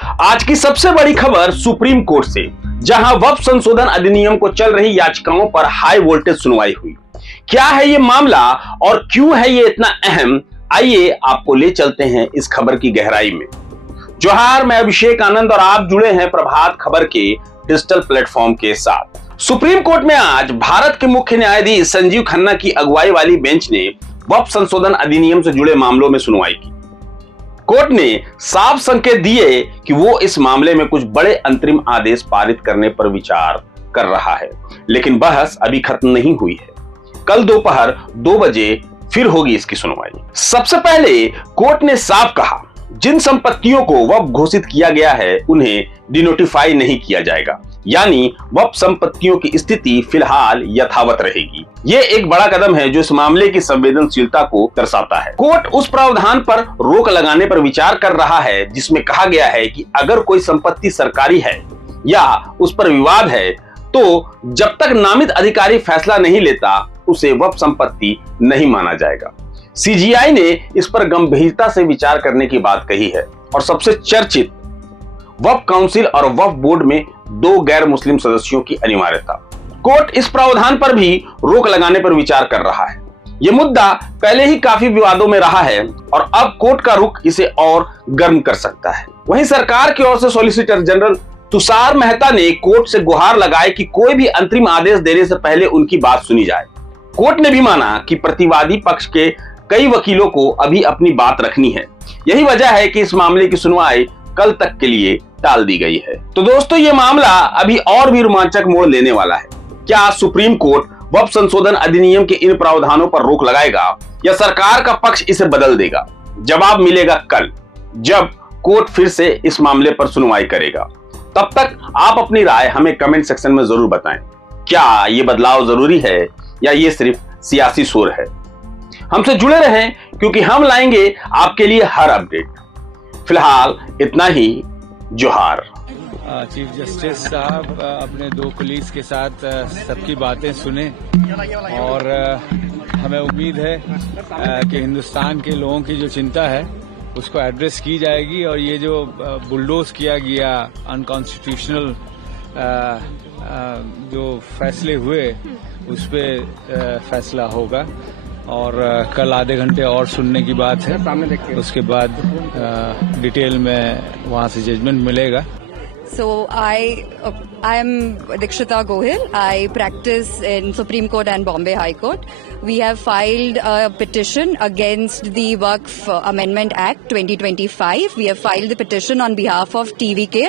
आज की सबसे बड़ी खबर सुप्रीम कोर्ट से, जहां वक्फ संशोधन अधिनियम को चल रही याचिकाओं पर हाई वोल्टेज सुनवाई हुई। क्या है ये मामला और क्यों है ये इतना अहम, आइए आपको ले चलते हैं इस खबर की गहराई में। जोहार, मैं अभिषेक आनंद और आप जुड़े हैं प्रभात खबर के डिजिटल प्लेटफॉर्म के साथ। सुप्रीम कोर्ट में आज भारत के मुख्य न्यायाधीश संजीव खन्ना की अगुवाई वाली बेंच ने वक्फ संशोधन अधिनियम से जुड़े मामलों में सुनवाई की। कोर्ट ने साफ संकेत दिए कि वो इस मामले में कुछ बड़े अंतरिम आदेश पारित करने पर विचार कर रहा है, लेकिन बहस अभी खत्म नहीं हुई है। कल दोपहर 2 बजे फिर होगी इसकी सुनवाई। सबसे पहले कोर्ट ने साफ कहा, जिन संपत्तियों को वक्फ घोषित किया गया है उन्हें डिनोटिफाई नहीं किया जाएगा, यानी वक्फ संपत्तियों की स्थिति फिलहाल यथावत रहेगी। ये एक बड़ा कदम है जो इस मामले की संवेदनशीलता को दर्शाता है। कोर्ट उस प्रावधान पर रोक लगाने पर विचार कर रहा है जिसमें कहा गया है कि अगर कोई संपत्ति सरकारी है या उस पर विवाद है तो जब तक नामित अधिकारी फैसला नहीं लेता उसे वक्फ संपत्ति नहीं माना जाएगा। सीजीआई ने इस पर गंभीरता से विचार करने की बात कही है और सबसे चर्चित वक्फ काउंसिल और वक्फ बोर्ड में 2 गैर मुस्लिम सदस्यों की अनिवार्यता। कोर्ट इस प्रावधान पर भी रोक लगाने पर विचार कर रहा है। यह मुद्दा पहले ही काफी विवादों में रहा है और अब कोर्ट का रुख इसे और गर्म कर सकता है। वहीं सरकार की ओर से सॉलिसिटर जनरल तुषार मेहता ने कोर्ट से गुहार लगाई कि कोई भी अंतरिम आदेश देने से पहले उनकी बात सुनी जाए। कोर्ट ने भी माना कि प्रतिवादी पक्ष के कई वकीलों को अभी अपनी बात रखनी है। यही वजह है कि इस मामले की सुनवाई कल तक के लिए टाल दी गई है। तो दोस्तों, ये मामला अभी और भी रोमांचक मोड़ लेने वाला है। क्या सुप्रीम कोर्ट वक्फ संशोधन अधिनियम के इन प्रावधानों पर रोक लगाएगा या सरकार का पक्ष इसे बदल देगा? जवाब मिलेगा कल, जब कोर्ट फिर से इस मामले पर सुनवाई करेगा। तब तक आप अपनी राय हमें कमेंट सेक्शन में जरूर बताएं। क्या ये बदलाव जरूरी है या ये सिर्फ सियासी शोर है? हमसे जुड़े रहें क्योंकि हम लाएंगे आपके लिए हर अपडेट। फिलहाल इतना ही। जोहार। चीफ जस्टिस साहब अपने 2 कुलीग्स के साथ सबकी बातें सुने और हमें उम्मीद है कि हिंदुस्तान के लोगों की जो चिंता है उसको एड्रेस की जाएगी और ये जो बुलडोज किया गया अनकॉन्स्टिट्यूशनल जो फैसले हुए उस पर फैसला होगा और कल आधे घंटे और सुनने की बात है। उसके बाद डिटेल में वहाँ से जजमेंट मिलेगा। So I am Dikshita Gohil. I practice in Supreme Court and Bombay High Court. We have filed a petition against the Waqf Amendment Act 2025. We have filed the petition on behalf of TVK,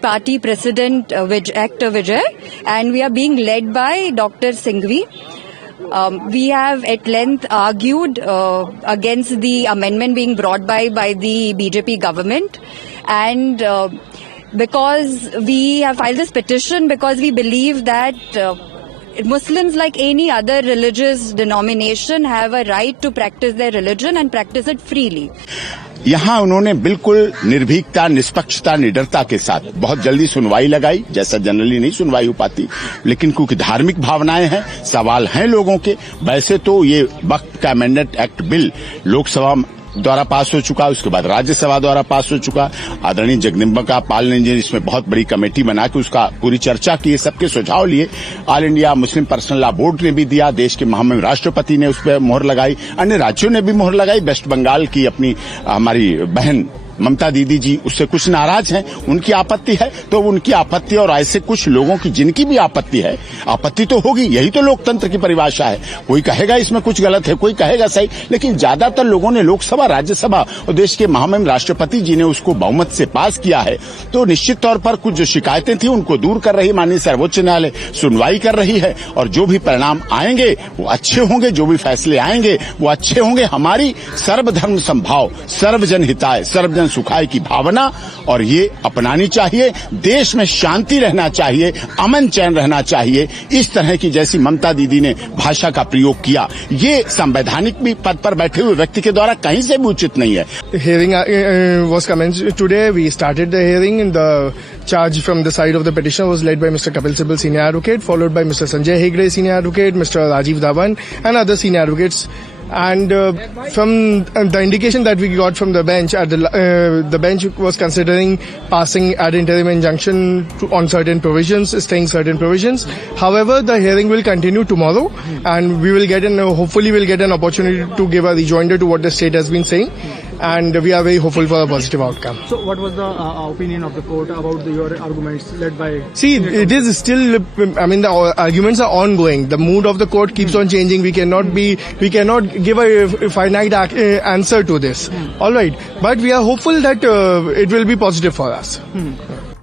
Party President Actor Vijay, and we are being led by Dr. Singhvi. We have at length argued against the amendment being brought by the BJP government, and because we have filed this petition because we believe that Muslims, like any other religious denomination, have a right to practice their religion and practice it freely. यहाँ उन्होंने बिल्कुल निर्भीकता, निष्पक्षता, निडरता के साथ बहुत जल्दी सुनवाई लगाई, जैसा जनरली नहीं सुनवाई हो पाती, लेकिन क्योंकि धार्मिक भावनाएं हैं, सवाल हैं लोगों के। वैसे तो ये वक्फ का अमेंडमेंट एक्ट बिल लोकसभा द्वारा पास हो चुका, उसके बाद राज्यसभा द्वारा पास हो चुका। आदरणीय जगदम्बिका पाल ने इसमें बहुत बड़ी कमेटी बना के उसका पूरी चर्चा की, सबके सुझाव लिए। All India Muslim personal law board ने भी दिया, देश के महामहिम राष्ट्रपति ने उस पर मोहर लगाई, अन्य राज्यों ने भी मोहर लगाई। वेस्ट बंगाल की अपनी हमारी बहन ममता दीदी जी उससे कुछ नाराज हैं, उनकी आपत्ति है, तो उनकी आपत्ति और ऐसे कुछ लोगों की जिनकी भी आपत्ति है, आपत्ति तो होगी, यही तो लोकतंत्र की परिभाषा है। कोई कहेगा इसमें कुछ गलत है, कोई कहेगा सही, लेकिन ज्यादातर लोगों ने लोकसभा, राज्यसभा और देश के महामहिम राष्ट्रपति जी ने उसको बहुमत से पास किया है। तो निश्चित तौर पर कुछ जो शिकायतें थी उनको दूर कर रही माननीय सर्वोच्च न्यायालय सुनवाई कर रही है और जो भी परिणाम आएंगे वो अच्छे होंगे, जो भी फैसले आएंगे वो अच्छे होंगे। हमारी सर्वधर्म संभाव, सर्वजन हिताय, सर्वजन सुखाय की भावना और ये अपनानी चाहिए। देश में शांति रहना चाहिए, अमन चैन रहना चाहिए। इस तरह की जैसी ममता दीदी ने भाषा का प्रयोग किया, ये संवैधानिक भी पद पर बैठे हुए व्यक्ति के द्वारा कहीं से भी उचित नहीं है। Hearing was commenced today. We started the hearing and the charge from the side of the petitioner was led by Mr. Kapil Sibal, Senior Advocate, followed by Mr. Sanjay Hegde, Senior Advocate, Mr. Rajiv Dhawan and other senior advocates And from the indication that we got from the bench, the bench was considering passing ad interim injunction on certain provisions, staying certain provisions. However, the hearing will continue tomorrow, and we will hopefully we'll get an opportunity to give a rejoinder to what the state has been saying, and we are very hopeful for a positive outcome. So what was the opinion of the court about your arguments led by... See, it is still, I mean, the arguments are ongoing. The mood of the court keeps on changing. We cannot give a finite answer to this. All right. But we are hopeful that it will be positive for us.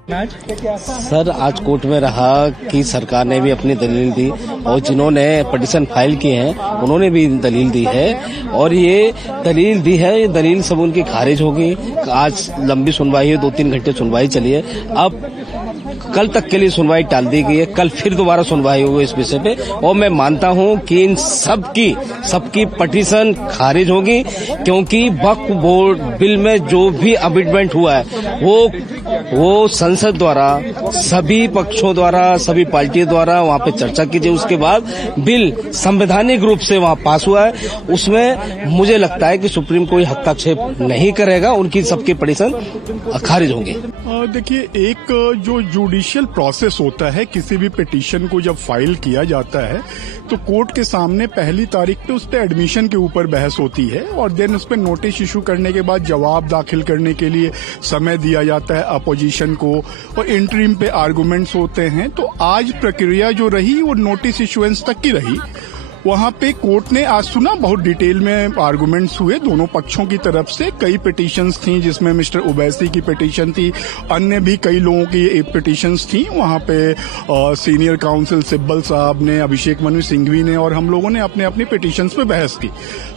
Sir, आज court में रहा कि सरकार ने भी अपनी दलील दी और जिन्होंने पिटीशन फाइल किए हैं उन्होंने भी दलील दी है, और ये दलील दी है, ये दलील सब उनकी खारिज होगी। आज लंबी सुनवाई है, 2-3 घंटे सुनवाई चली है। अब कल तक के लिए सुनवाई टाल दी गई है, कल फिर दोबारा सुनवाई होगी इस विषय पे, और मैं मानता हूं कि इन सबकी पिटीशन खारिज होगी, क्योंकि वक्फ बोर्ड बिल में जो भी अमेंडमेंट हुआ है वो संसद द्वारा सभी पक्षों द्वारा, सभी पार्टियों द्वारा वहां पे चर्चा की गई, उसके बाद बिल संवैधानिक रूप से वहां पास हुआ है। उसमें मुझे लगता है कि सुप्रीम कोई हस्तक्षेप नहीं करेगा, उनकी सबकी पिटीशन खारिज होंगी। देखिए, एक जो जुडिशियल प्रोसेस होता है, किसी भी पिटीशन को जब फाइल किया जाता है तो कोर्ट के सामने पहली तारीख पे उस पर एडमिशन के ऊपर बहस होती है, और देन उस पर नोटिस इशू करने के बाद जवाब दाखिल करने के लिए समय दिया जाता है अपोजिशन को, और इंटरिम पे आर्गुमेंट्स होते हैं। तो आज प्रक्रिया जो रही वो नोटिस इशुएंस तक की रही। वहां पे कोर्ट ने आज सुना, बहुत डिटेल में आर्गुमेंट्स हुए दोनों पक्षों की तरफ से। कई पिटीशंस थी जिसमें मिस्टर ओवैसी की पिटीशन थी, अन्य भी कई लोगों की पिटीशंस थी। वहां पे सीनियर काउंसिल सिब्बल साहब ने, अभिषेक मनु सिंघवी ने और हम लोगों ने अपने अपनी पिटीशंस पे बहस की।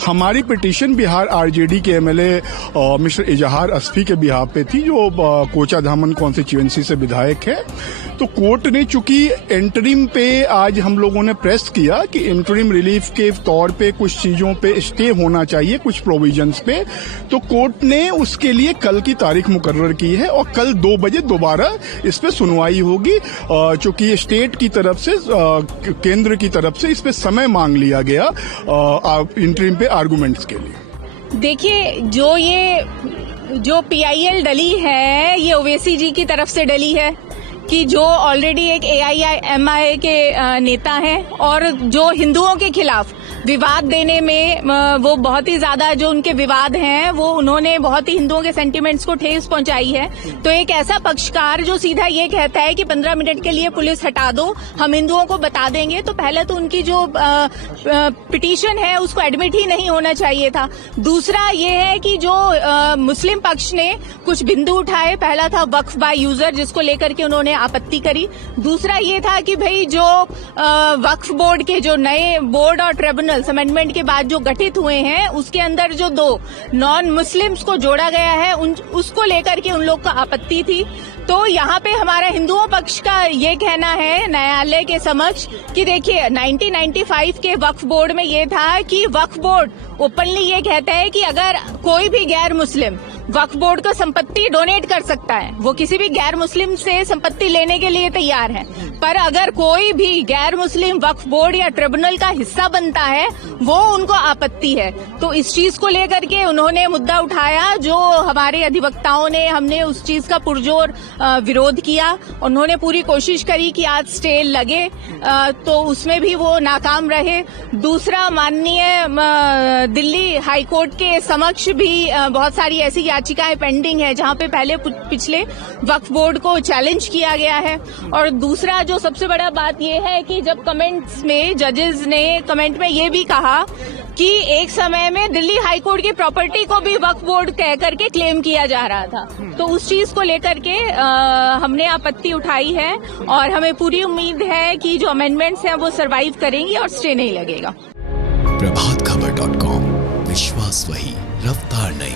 हमारी पिटीशन बिहार आरजेडी के एमएलए मिस्टर इजहार अस्फी के बिहाफ पे थी, जो कोचा धामन कॉन्स्टिट्यूएंसी से विधायक है। तो कोर्ट ने चूंकि इंटरिम पे आज हम लोगों ने प्रेस किया कि इंटरिम रिलीफ के तौर पे कुछ चीजों पे स्टे होना चाहिए, कुछ प्रोविजंस पे, तो कोर्ट ने उसके लिए कल की तारीख मुकर्रर की है, और कल 2 बजे दोबारा इस पे सुनवाई होगी। चूंकि स्टेट की तरफ से, केंद्र की तरफ से इस पे समय मांग लिया गया इंटरिम पे आर्गुमेंट्स के लिए। देखिए, जो PIL डली है, ये ओवैसी जी की तरफ से डली है कि जो ऑलरेडी एक AIMI के नेता हैं, और जो हिंदुओं के खिलाफ विवाद देने में वो बहुत ही ज्यादा, जो उनके विवाद हैं वो उन्होंने बहुत ही हिंदुओं के सेंटिमेंट्स को ठेस पहुंचाई है। तो एक ऐसा पक्षकार जो सीधा ये कहता है कि 15 मिनट के लिए पुलिस हटा दो, हम हिंदुओं को बता देंगे, तो पहले तो उनकी जो पिटीशन है उसको एडमिट ही नहीं होना चाहिए था। दूसरा ये है कि जो मुस्लिम पक्ष ने कुछ बिंदु उठाए, पहला था वक्फ बाय यूजर, जिसको लेकर के उन्होंने आपत्ति करी। दूसरा ये था कि भाई जो वक्फ बोर्ड के जो नए बोर्ड और ट्रिब्यूनल अमेंडमेंट के बाद जो गठित हुए हैं, उसके अंदर जो 2 नॉन मुस्लिम्स को जोड़ा गया है, उसको लेकर के उन लोग को आपत्ति थी। तो यहाँ पे हमारा हिंदुओं पक्ष का ये कहना है न्यायालय के समक्ष कि देखिए, 1995 के वक्फ बोर्ड में ये था कि वक्फ बोर्ड ओपनली ये कहता है कि अगर कोई भी गैर मुस्लिम वक्फ बोर्ड को संपत्ति डोनेट कर सकता है, वो किसी भी गैर मुस्लिम से संपत्ति लेने के लिए तैयार है, पर अगर कोई भी गैर मुस्लिम वक्फ बोर्ड या ट्रिब्यूनल का हिस्सा बनता है, वो उनको आपत्ति है। तो इस चीज को लेकर के उन्होंने मुद्दा उठाया, जो हमारे अधिवक्ताओं ने, हमने उस चीज का पुरजोर विरोध किया। उन्होंने पूरी कोशिश करी कि आज स्टे लगे, तो उसमें भी वो नाकाम रहे। दूसरा, माननीय दिल्ली हाईकोर्ट के समक्ष भी बहुत सारी ऐसी याचिकाएं पेंडिंग है जहां पे पहले पिछले वक्फ बोर्ड को चैलेंज किया गया है। और दूसरा जो सबसे बड़ा बात यह है कि जब कमेंट्स में जजेस ने कमेंट में ये भी कहा कि एक समय में दिल्ली हाईकोर्ट की प्रॉपर्टी को भी वक्फ बोर्ड कह करके क्लेम किया जा रहा था, तो उस चीज को लेकर के हमने आपत्ति उठाई है, और हमें पूरी उम्मीद है कि जो अमेंडमेंट्स हैं वो सरवाइव करेंगी और स्टे नहीं लगेगा। प्रभातखबर.com, विश्वास वही, रफ्तार नहीं।